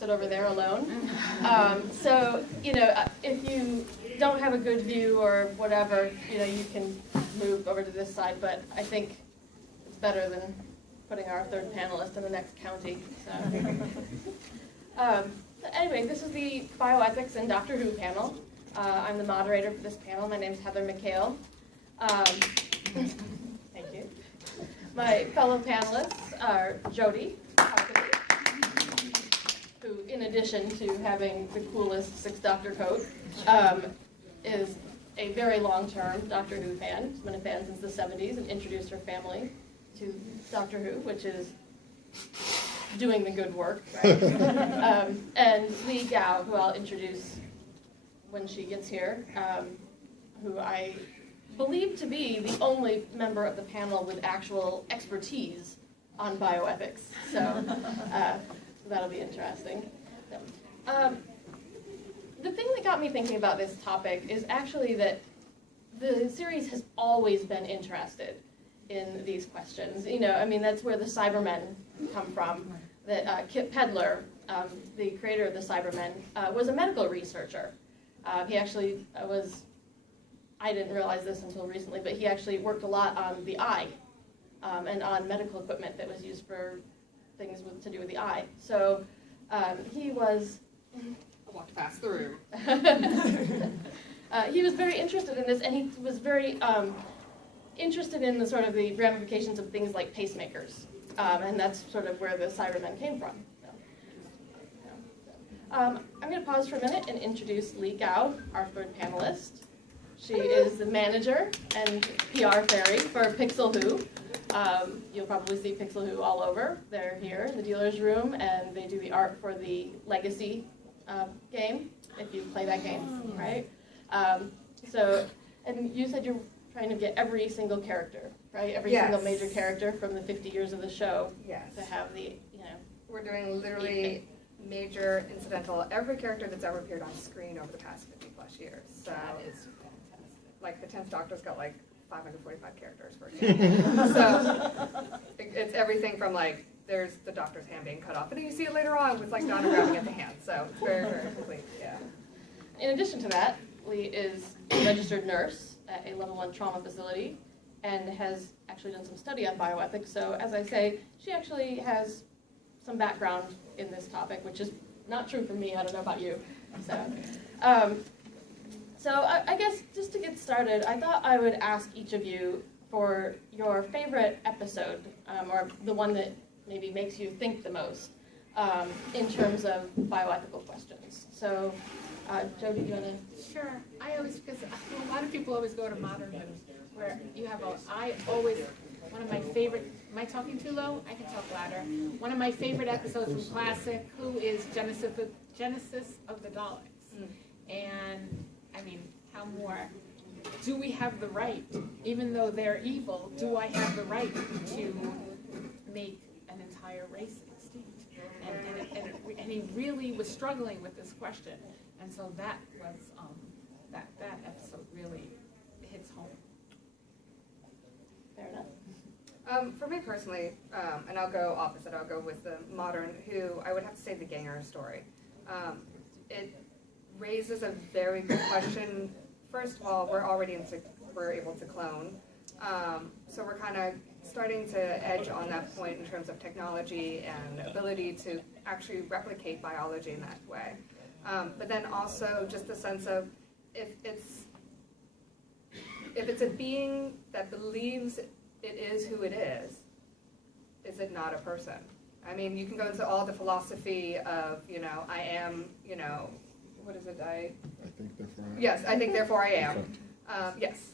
sit over there alone. So, if you don't have a good view or whatever, you can move over to this side, but I think it's better than putting our third panelist in the next county. So. Anyway, this is the Bioethics and Doctor Who panel. I'm the moderator for this panel. My name is Heather McHale. Thank you. My fellow panelists are Jody, who, in addition to having the coolest Sixth Doctor coat, is a very long-term Doctor Who fan. She's been a fan since the 70s and introduced her family to Doctor Who, which is doing the good work, right? And Lee Gao, who I'll introduce when she gets here, who I believe to be the only member of the panel with actual expertise on bioethics. So that'll be interesting. The thing that got me thinking about this topic is actually that the series has always been interested in these questions. That's where the Cybermen come from. That Kip Pedler, the creator of the Cybermen, was a medical researcher. He actually I didn't realize this until recently, but he actually worked a lot on the eye and on medical equipment that was used for things to do with the eye. So he was... I walked past the room. He was very interested in this, and he was very interested in the ramifications of things like pacemakers. And that's sort of where the Cybermen came from. I'm going to pause for a minute and introduce Lee Gao, our third panelist. She is the manager and PR fairy for Pixel Who. You'll probably see Pixel Who all over. They're here in the dealer's room, and they do the art for the Legacy game, if you play that game, right? And you said you're trying to get every single character, right? Every single major character from the 50 years of the show to have the, We're doing literally major, incidental, every character that's ever appeared on screen over the past 50 plus years. So that is fantastic. Like the 10th Doctor's got like 545 characters, for example. So it's everything from like, there's the Doctor's hand being cut off, and then you see it later on with like Donna grabbing at the hand. So it's very, very complete, yeah. In addition to that, Lee is a registered nurse at a level 1 trauma facility and has actually done some study on bioethics. So as I say, she actually has some background in this topic, which is not true for me. I don't know about you. So I guess just to get started, I thought I would ask each of you for your favorite episode, or the one that maybe makes you think the most in terms of bioethical questions. So Jody, do you want to? Sure. Because a lot of people always go to Modern Who, where you have one of my favorite, am I talking too low? I can talk louder. One of my favorite episodes from Classic Who is Genesis of the Daleks. And, how more, do we have the right, even though they're evil, do I have the right to make an entire race extinct? And he really was struggling with this question. And so that was, that episode really hits home. Fair enough. For me personally, and I'll go opposite, I'll go with the Modern Who, I would have to say the Ganger story. It raises a very good question. First of all, we're able to clone. So we're kind of starting to edge on that point in terms of technology and ability to actually replicate biology in that way. But then also just the sense of if it's a being that believes it is who it is it not a person? I mean, you can go into all the philosophy of, I am, what is it? I think therefore I am. Yes, I think therefore I am. Yes.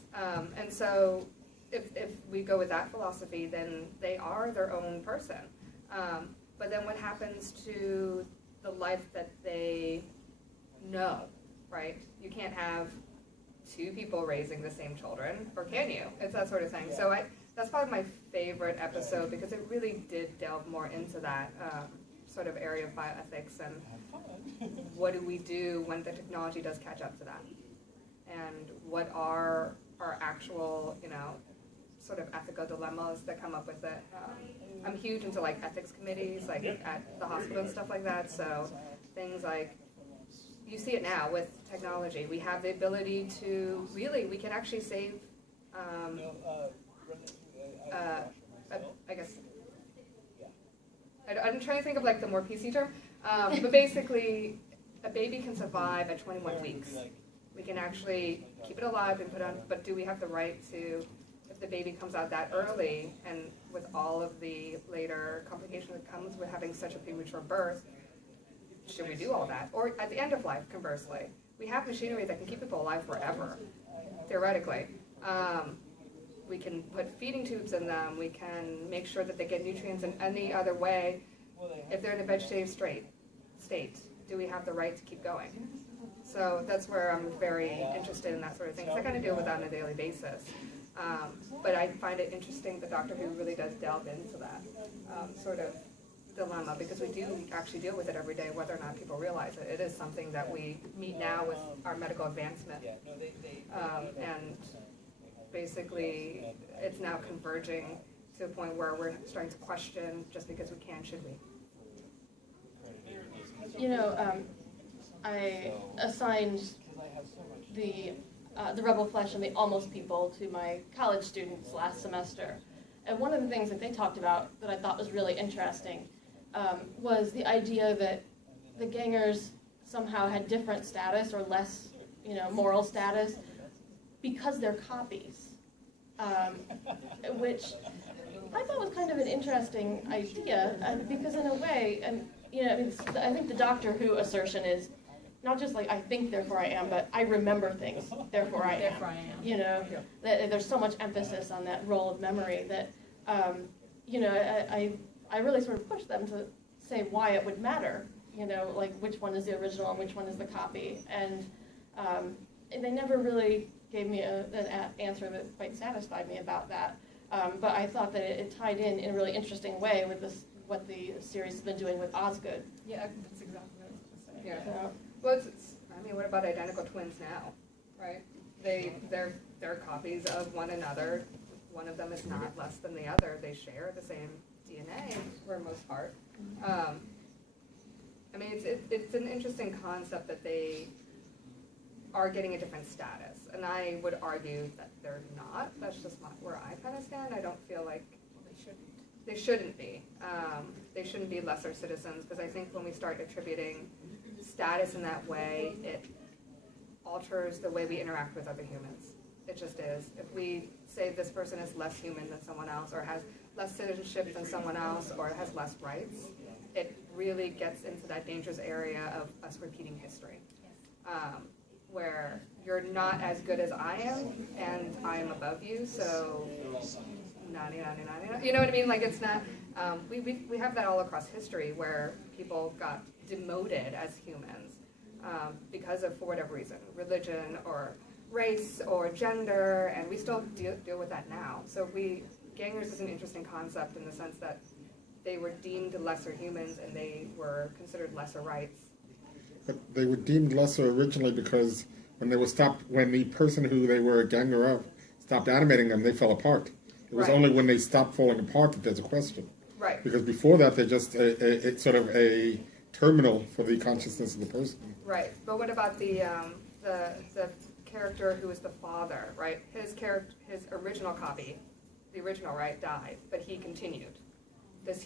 And so if we go with that philosophy, then they are their own person. But then what happens to the life that they know, right? You can't have two people raising the same children, or can you? It's that sort of thing. So that's probably my favorite episode because it really did delve more into that sort of area of bioethics and what do we do when the technology does catch up to that? And what are our actual, sort of ethical dilemmas that come up with it? I'm huge into like ethics committees, like at the hospital and stuff like that. So things like, you see it now with technology. We have the ability to really, we can actually save, I guess, I'm trying to think of like the more PC term, but basically a baby can survive at 21 weeks. We can actually keep it alive and put on, but do we have the right to, if the baby comes out that early and with all of the later complication that comes with having such a premature birth, should we do all that? Or at the end of life, conversely, we have machinery that can keep people alive forever, theoretically. We can put feeding tubes in them. We can make sure that they get nutrients in any other way. If they're in a vegetative state, do we have the right to keep going? So that's where I'm very interested in that sort of thing, because I kind of deal with that on a daily basis. But I find it interesting that Doctor Who really does delve into that sort of dilemma, because we do actually deal with it every day, whether or not people realize it. It is something that we meet now with our medical advancement. And basically, it's now converging to a point where we're starting to question, just because we can, should we? You know, I assigned the Rebel Flesh and the Almost People to my college students last semester. And one of the things that they talked about that I thought was really interesting was the idea that the gangers somehow had different status or less, moral status because they're copies, which I thought was kind of an interesting idea, because in a way, I think the Doctor Who assertion is not just like I think, therefore I am, but I remember things, therefore I am. Therefore I am. That there's so much emphasis on that role of memory that, I really sort of pushed them to say why it would matter, like which one is the original and which one is the copy. And they never really gave me an answer that quite satisfied me about that. But I thought that it tied in a really interesting way with what the series has been doing with Osgood. Yeah, that's exactly what I was going to say. Yeah. So, Well, what about identical twins now, right? They're copies of one another. One of them is not less than the other. They share the same DNA for the most part. It's an interesting concept that they are getting a different status, and I would argue that they're not. That's just where I kind of stand. I don't feel like they shouldn't be. They shouldn't be lesser citizens, because I think when we start attributing status in that way, it alters the way we interact with other humans. It just is. If we say this person is less human than someone else, or has less citizenship than someone else, or has less rights, it really gets into that dangerous area of us repeating history. Where you're not as good as I am, and I am above you, so 90. You know what I mean? Like, it's not, we have that all across history where people got demoted as humans because of, for whatever reason, religion or race or gender, and we still deal with that now. So gangers is an interesting concept in the sense that they were deemed lesser humans and they were considered lesser rights. But they were deemed lesser originally because when the person who they were a ganger of stopped animating them, they fell apart. It was only when they stopped falling apart that there's a question. Right. Because before that, they're just sort of a terminal for the consciousness of the person. Right. But what about the character who was the father, right? His original copy, the original, right, died, but he continued. Does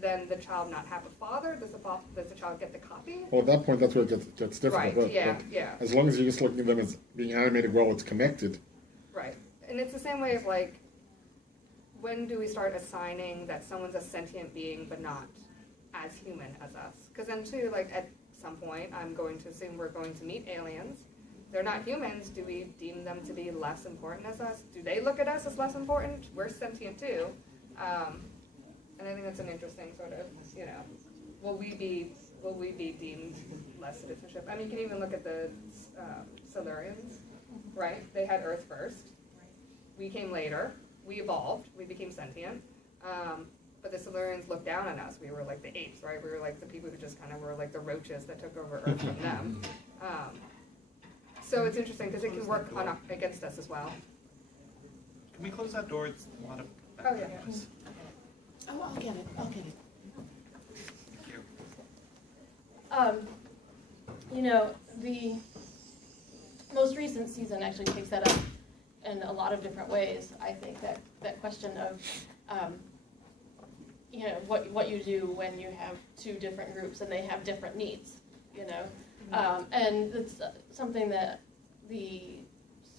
then the child not have a father? Does the child get the copy? Well, at that point, that's where it gets difficult. Right, but yeah. As long as you're just looking at them as being animated well, it's connected. Right. And it's the same way of, like, when do we start assigning that someone's a sentient being but not as human as us? Because then, too, like, at some point, I'm going to assume we're going to meet aliens. They're not humans. Do we deem them to be less important as us? Do they look at us as less important? We're sentient, too. And I think that's an interesting sort of, will we be deemed less citizenship? I mean, you can even look at the Silurians, right? They had Earth first. We came later. We evolved. We became sentient. But the Silurians looked down on us. We were like the apes, right? We were like the people who just kind of were like the roaches that took over Earth from them. So it's interesting because it can work against us as well. Can we close that door? It's a lot of yeah. Oh, I'll get it. Thank you. You know, the most recent season actually takes that up in a lot of different ways. I think that question of, you know, what you do when you have two different groups and they have different needs, you know. And it's something that the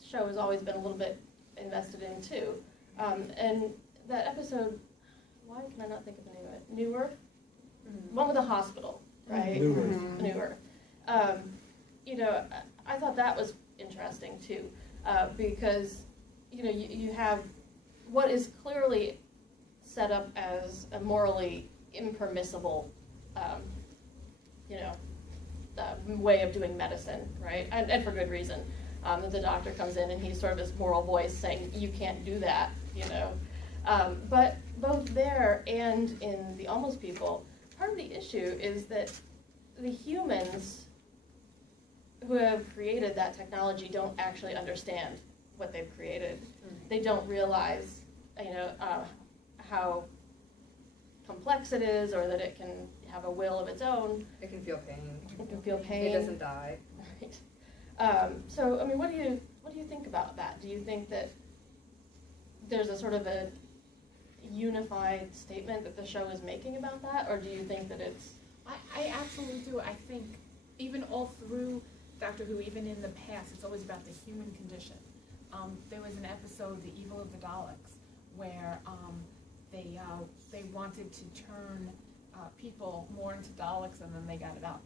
show has always been a little bit invested in too. And that episode, why can I not think of the name of it? New Earth? One with the hospital, right? New Earth. New Earth. You know, I thought that was interesting too, because, you know, you have what is clearly set up as a morally impermissible, you know, way of doing medicine, right? And for good reason. The doctor comes in and he's sort of this moral voice saying, you can't do that, you know. But both there and in the Almost People, part of the issue is that the humans who have created that technology don't actually understand what they've created. They don't realize, you know, how complex it is, or that it can have a will of its own. It can feel pain. It can feel pain. It doesn't die. Right. So, I mean, what do you think about that? Do you think that there's a sort of a unified statement that the show is making about that, or do you think that it's? I absolutely do. I think even all through Doctor Who, even in the past, it's always about the human condition. There was an episode, The Evil of the Daleks, where they wanted to turn people more into Daleks, and then they got it out.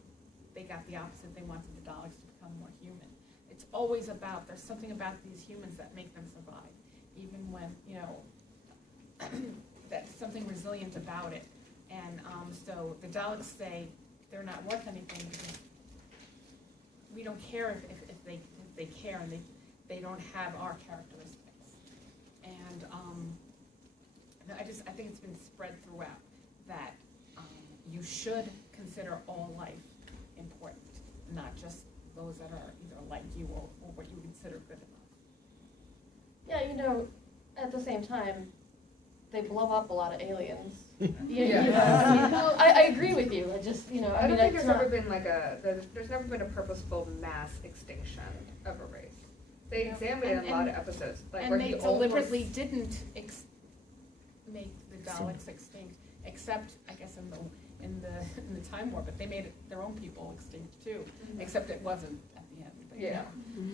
They got the opposite. They wanted the Daleks to become more human. It's always about, there's something about these humans that make them survive, even when, you know, that's something resilient about it. And so the Daleks say they're not worth anything because we don't care if they care, and they don't have our characteristics. And I think it's been spread throughout that you should consider all life important, not just those that are either like you or what you would consider good enough. Yeah, you know, at the same time, they blow up a lot of aliens. Yeah. I agree with you. I just, you know, I don't think there's not, ever been like there's never been a purposeful mass extinction of a race. They examine it in a lot of episodes, like where and they he deliberately almost didn't make the Daleks extinct, except I guess in the Time War, but they made their own people extinct too, except it wasn't at the end. But, Yeah.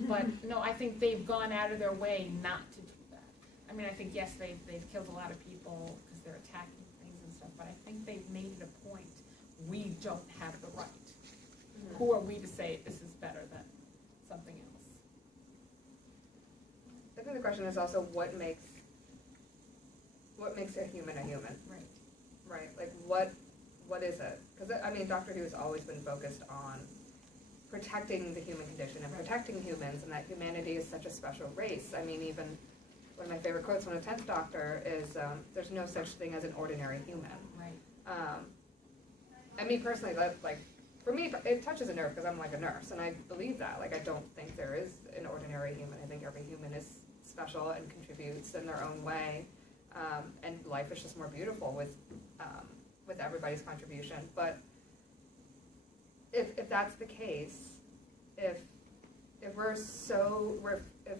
But no, I think they've gone out of their way not to do that. I mean, I think yes, they've killed a lot of people because they're attacking things and stuff, but I think they've made it a point. We don't have the right. Who are we to say this is better than something else? I think the question is also what makes a human a human, Right. right? Like what is it? Because I mean, Doctor Who has always been focused on protecting the human condition and protecting humans, and that humanity is such a special race. I mean, even one of my favorite quotes from the 10th Doctor is, "There's no such thing as an ordinary human." Right. And me personally, like for me, it touches a nerve because I'm like a nurse, and I believe that. Like, I don't think there is an ordinary human. I think every human is special and contributes in their own way, and life is just more beautiful with everybody's contribution. But if that's the case, if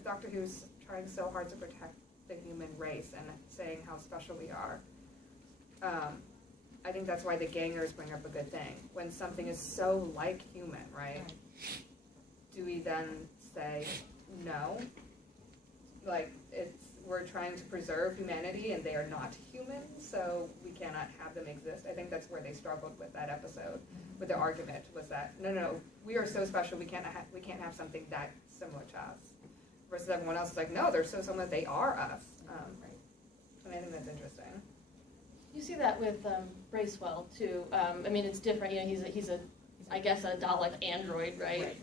Doctor Who's trying so hard to protect the human race and saying how special we are, I think that's why the gangers bring up a good thing. When something is so like human, right? Do we then say no? Like, we're trying to preserve humanity and they are not human, so we cannot have them exist. I think that's where they struggled with that episode, with the argument was that no, we are so special we can't have something that similar to us. Versus everyone else is like, no, they're so similar they are us. And I think that's interesting. You see that with Bracewell too. I mean, it's different. You know, he's a I guess a Dalek android, right?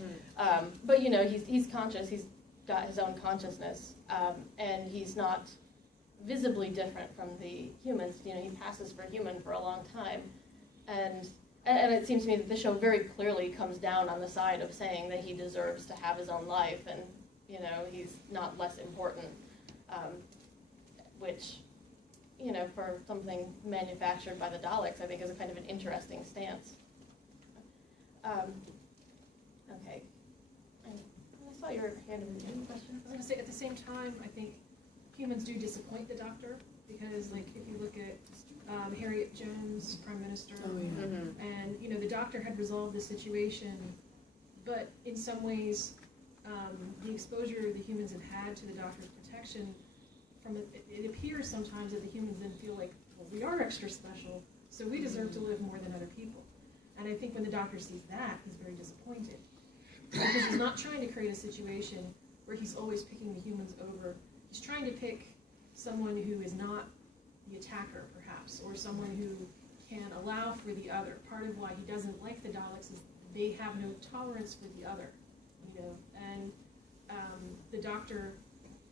But you know, he's conscious. He's got his own consciousness, and he's not visibly different from the humans. You know, he passes for human for a long time, and it seems to me that the show very clearly comes down on the side of saying that he deserves to have his own life, and you know, he's not less important, which, you know, for something manufactured by the Daleks, I think is a kind of an interesting stance. Okay. I saw your hand in the question. I was gonna say, at the same time, I think humans do disappoint the doctor, because like, if you look at Harriet Jones, Prime Minister, and, you know, the doctor had resolved the situation, but in some ways, the exposure the humans have had to the doctor's protection, it appears sometimes that the humans then feel like, well, we are extra special, so we deserve to live more than other people. And I think when the doctor sees that, he's very disappointed. Because he's not trying to create a situation where he's always picking the humans over. He's trying to pick someone who is not the attacker, perhaps, or someone who can allow for the other. Part of why he doesn't like the Daleks is they have no tolerance for the other, you know. And the doctor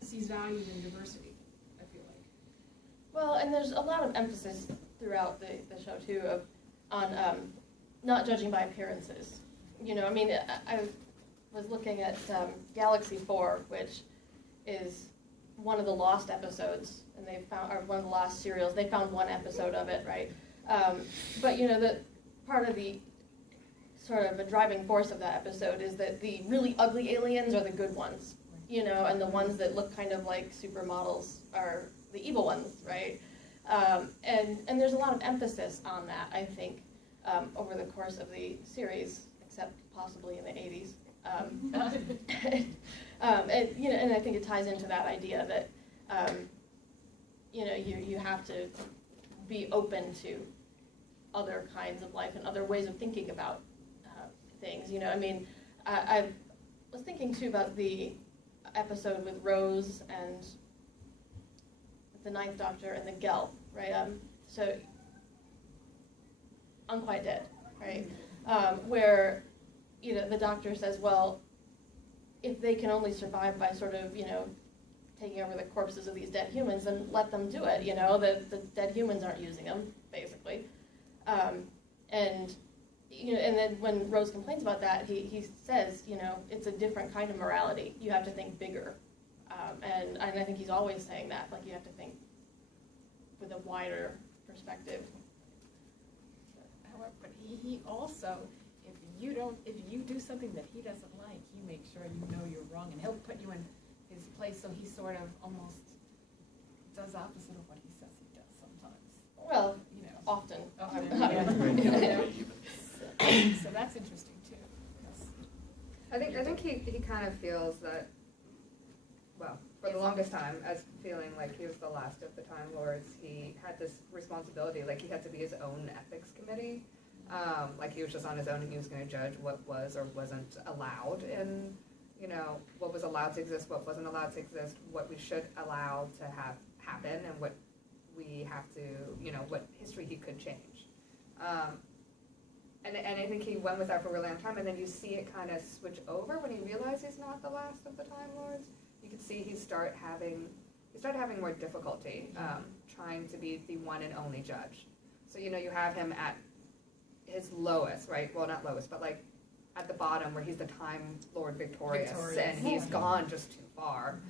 sees value in diversity, I feel like. Well, and there's a lot of emphasis throughout the show, too, on not judging by appearances. You know, I mean, I was looking at Galaxy 4, which is one of the lost episodes, and they found, or one of the lost serials. They found one episode of it, right? But, you know, the part of the sort of a driving force of that episode is that the really ugly aliens are the good ones, you know, and the ones that look kind of like supermodels are the evil ones, right? And there's a lot of emphasis on that, I think, over the course of the series, except possibly in the 80s. And, you know, and I think it ties into that idea that, you know, you have to be open to other kinds of life and other ways of thinking about things. You know, I mean, I was thinking too about the episode with Rose and the Ninth Doctor and the Gelb, right? So, Unquiet Dead, right? Where, you know, the Doctor says, well, if they can only survive by sort of, you know, taking over the corpses of these dead humans, then let them do it, you know? The dead humans aren't using them, basically. And, you know, and then when Rose complains about that, he says, you know, it's a different kind of morality. You have to think bigger. And I think he's always saying that, like, you have to think with a wider perspective. However, but he also, if you do something that he doesn't like, he makes sure you know you're wrong, and he'll put you in his place, so he sort of almost does opposite of what he says he does sometimes. Well, You know, often. So that's interesting too. I think he kind of feels that, well, for the longest time, as feeling like he was the last of the Time Lords, he had this responsibility, like he had to be his own ethics committee. Like he was just on his own and he was going to judge what was or wasn't allowed, and, you know, what was allowed to exist, what wasn't allowed to exist, what we should allow to have happen, and what we have to, you know, what history he could change. And I think he went with that for a really long time, and then you see it kind of switch over when he realized he's not the last of the Time Lords. You can see he started having more difficulty trying to be the one and only judge. So, you know, you have him at his lowest, right? Well, not lowest, but like at the bottom where he's the Time Lord victorious. And he's gone just too far.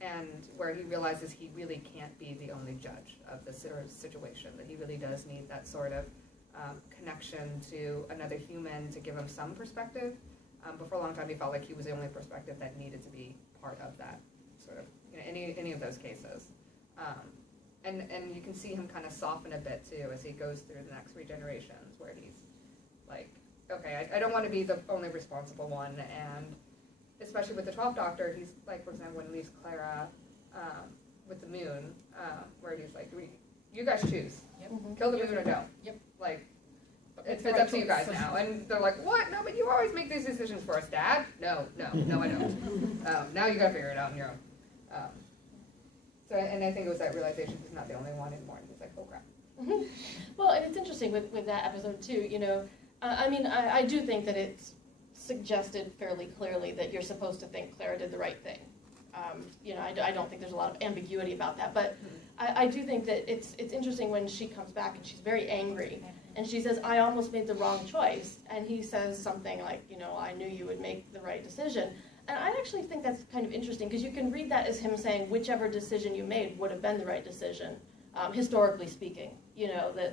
And where he realizes he really can't be the only judge of the situation, that he really does need that sort of connection to another human to give him some perspective. But for a long time, he felt like he was the only perspective that needed to be part of that sort of, you know, any of those cases. And you can see him kind of soften a bit too as he goes through the next regenerations, where he's like, okay, I don't want to be the only responsible one. And especially with the 12th Doctor, he's like, for example, when he leaves Clara with the moon, where he's like, you guys choose. Yep. Kill the moon or don't. Yp. Like, it's up to you guys now. And they're like, what? No, but you always make these decisions for us, Dad. No, I don't. Now you gotta figure it out on your own. So, and I think it was that realization he's not the only one anymore. And he's like, oh crap. Well, and it's interesting with that episode too, you know, I mean, I do think that it's suggested fairly clearly that you're supposed to think Clara did the right thing. You know, I don't think there's a lot of ambiguity about that, but I do think that it's interesting when she comes back and she's very angry, and she says, I almost made the wrong choice, and he says something like, you know, I knew you would make the right decision. And I actually think that's kind of interesting, because you can read that as him saying whichever decision you made would have been the right decision. historically speaking. That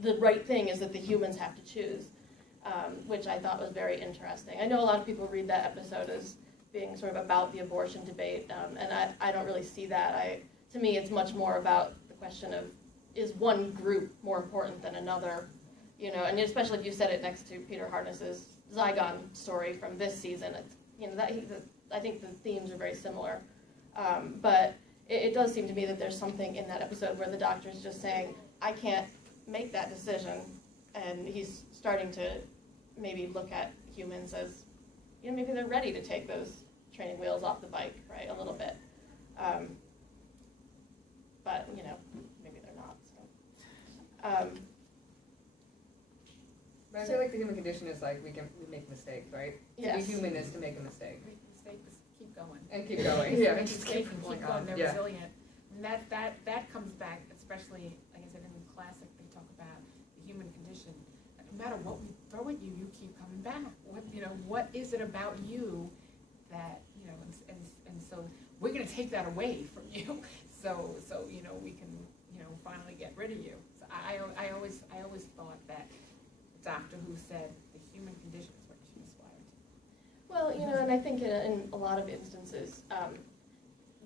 the right thing is that the humans have to choose, which I thought was very interesting. I know a lot of people read that episode as being sort of about the abortion debate, and I don't really see that. To me, it's much more about the question of, is one group more important than another? And especially if you set it next to Peter Harness's Zygon story from this season, I think the themes are very similar. But it does seem to me that there's something in that episode where the doctor's just saying, I can't make that decision, and he's starting to maybe look at humans as, maybe they're ready to take those training wheels off the bike, right, a little bit. But, maybe they're not. So. But I feel like the human condition is like we make mistakes, right? Yes. To be human is to make a mistake. Make mistakes, keep going. And keep going. Yeah, and just Mistake keep and going keep on. going, they're Yeah. resilient. And that comes back, especially, like I said, in the classic, they talk about the human condition. No matter what we throw at you, you keep coming back. What is it about you that, and so we're gonna take that away from you. So we can, finally get rid of you. So I always thought that Doctor Who said the human condition is what you should aspire to. Well, and I think in a lot of instances,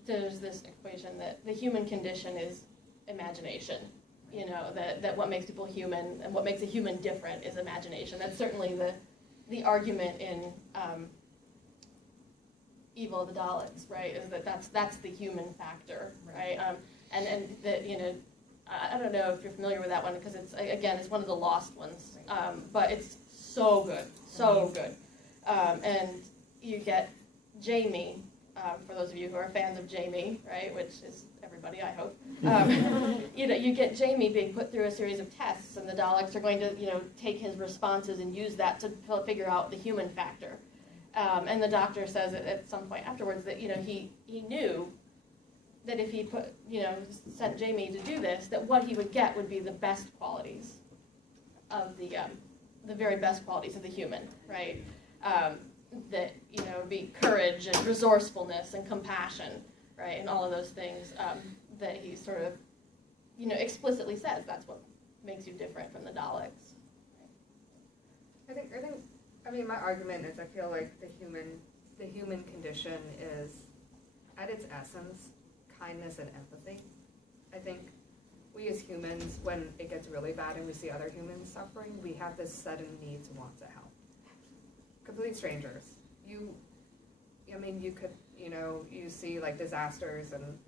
there's this equation that the human condition is imagination. That what makes people human and what makes a human different is imagination. That's certainly the argument in Evil of the Daleks, right? Is that's the human factor, right? And that I don't know if you're familiar with that one because it's one of the lost ones, but it's so good, so good. And you get Jamie, for those of you who are fans of Jamie, right, which is everybody, I hope. You get Jamie being put through a series of tests, and the Daleks are going to take his responses and use that to figure out the human factor. And the doctor says at some point afterwards that he knew that if he sent Jamie to do this, that what he would get would be the best qualities of the very best qualities of the human, right? That be courage and resourcefulness and compassion, right, and all of those things that he sort of explicitly says that's what makes you different from the Daleks. I mean, my argument is I feel like the human condition is, at its essence, kindness and empathy. I think we as humans, when it gets really bad and we see other humans suffering, we have this sudden need to want to help. Complete strangers. You could, you see like disasters and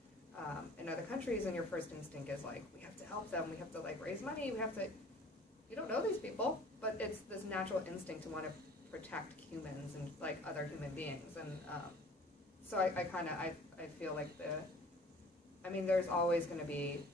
in other countries, and your first instinct is like, we have to help them. We have to raise money. You don't know these people, but it's this natural instinct to want to protect humans and other human beings. And so I feel like there's always going to be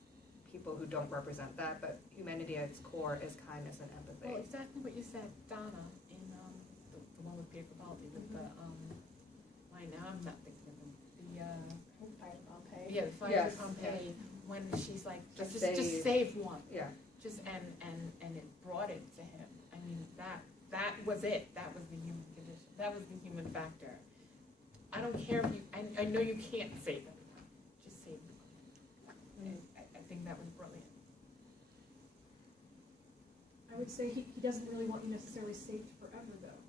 people who don't represent that, but humanity at its core is kindness and empathy. Well, exactly what you said, Donna, in the one with Peter Capaldi, with the line. Now I'm not thinking of the Fire Pompeii. yeah, the fire Yes. of Pompeii, when she's like, Just just save one. Yeah. Just and it brought it to him. I mean, that was it. That was the human condition. That was the human factor. I don't care if you. I know you can't save everyone. Just save them. And I think that was brilliant. I would say he doesn't really want you necessarily saved forever, though.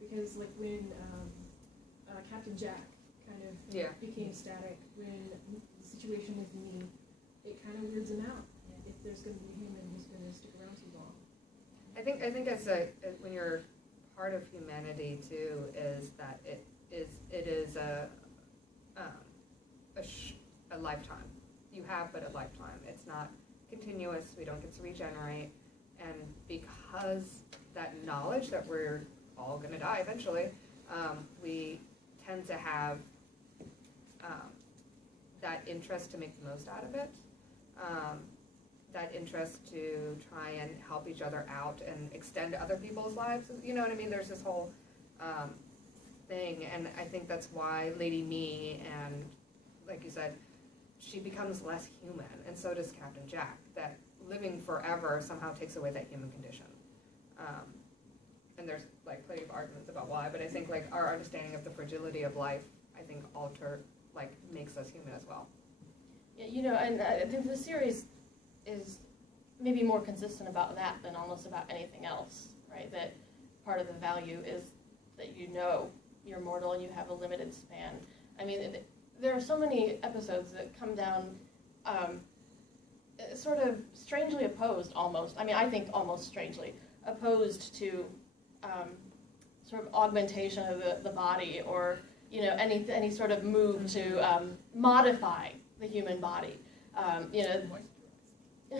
Because, when Captain Jack kind of became static, when the situation with me, it kind of weirds him out. If there's going to be a human who's going to stick around too long. I think as when you're part of humanity too, is that it is a lifetime. You have but a lifetime. It's not continuous. We don't get to regenerate, and because that knowledge that we're all going to die eventually, we tend to have that interest to make the most out of it. That interest to try and help each other out and extend other people's lives. You know what I mean? There's this whole thing, and I think that's why Lady Me, and like you said, she becomes less human, and so does Captain Jack. That living forever somehow takes away that human condition. And there's plenty of arguments about why, but I think our understanding of the fragility of life, I think makes us human as well. Yeah, you know, and I think the series is maybe more consistent about that than almost about anything else, right? That part of the value is that you know you're mortal and you have a limited span. I mean, there are so many episodes that come down sort of strangely opposed almost. I mean, I think almost strangely opposed to sort of augmentation of the body, or, you know, any sort of move to modify the human body. You know,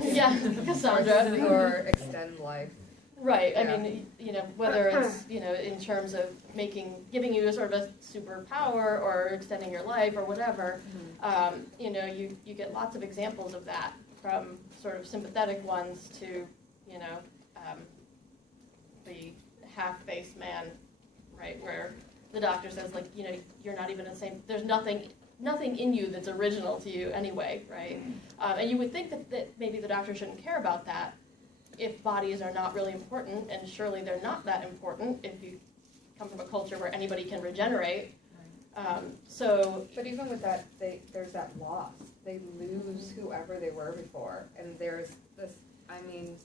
yeah, Cassandra. Or extend life. Right. Yeah. I mean, you know, whether it's, you know, in terms of giving you a sort of a superpower or extending your life or whatever, you know, you get lots of examples of that, from sort of sympathetic ones to, you know, the half-faced man, right, where the doctor says, like, you know, you're not even the same, there's nothing in you that's original to you anyway, right? And you would think that maybe the doctor shouldn't care about that if bodies are not really important, and surely they're not that important if you come from a culture where anybody can regenerate. But even with that, there's that loss. They lose whoever they were before, and there's this. I mean,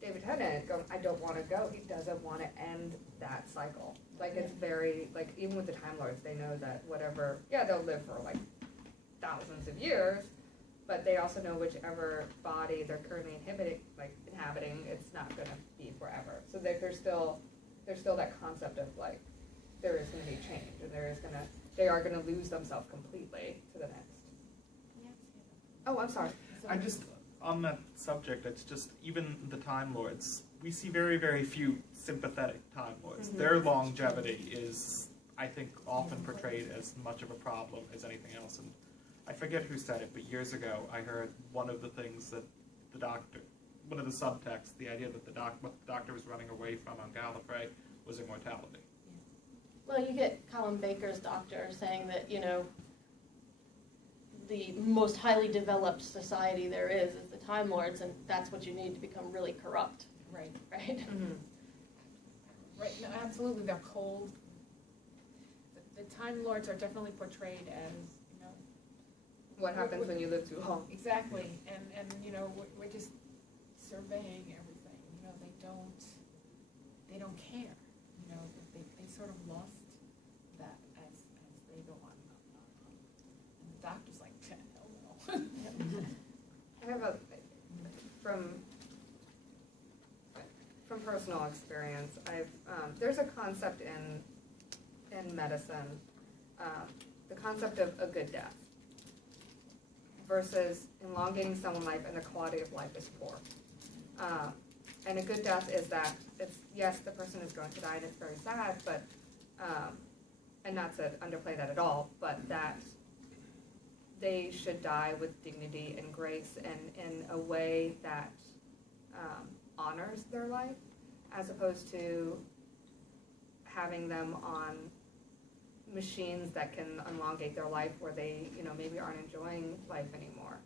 David Tennant going, I don't want to go. He doesn't want to end that cycle. Like, it's very, like, even with the Time Lords, they know that whatever, yeah, they'll live for like thousands of years, but they also know whichever body they're currently inhabiting, it's not going to be forever. So there's still that concept of, like, there is going to be change, and they are going to lose themselves completely to the next. Oh, I'm sorry. I just, on that subject, it's just, even the Time Lords, we see very, very few sympathetic Time Lords. Their longevity is, I think, often portrayed as much of a problem as anything else. And I forget who said it, but years ago I heard one of the things that one of the subtexts, the idea that what the doctor was running away from on Gallifrey was immortality. Well, you get Colin Baker's doctor saying that, you know, the most highly developed society there is the Time Lords, and that's what you need to become really corrupt. Right. Right? Right, no, absolutely, they're cold. The Time Lords are definitely portrayed as, you know. What happens when you live too long? Exactly, and you know, we're just surveying everything, you know, they don't care, you know, they sort of lost that as they go on. And the doctor's like, hell no. I have from personal experience, there's a concept in medicine, the concept of a good death versus elongating someone's life, and the quality of life is poor. And a good death is that yes, the person is going to die and it's very sad, but and not to underplay that at all, but that they should die with dignity and grace and in a way that honors their life, as opposed to having them on machines that can elongate their life where they, you know, maybe aren't enjoying life anymore.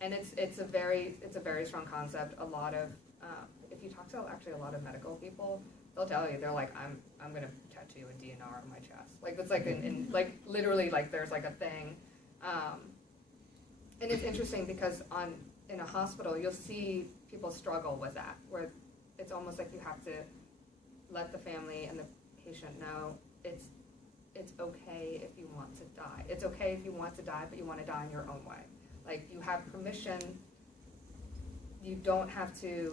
And it's a very strong concept. A lot of if you talk to actually a lot of medical people, they'll tell you, they're like, I'm gonna tattoo a DNR on my chest. Like, it's like in like literally, like, there's like a thing. And it's interesting because in a hospital you'll see people struggle with that, where it's almost like you have to let the family and the patient know it's okay if you want to die. It's okay if you want to die, but you want to die in your own way. Like, you have permission. You don't have to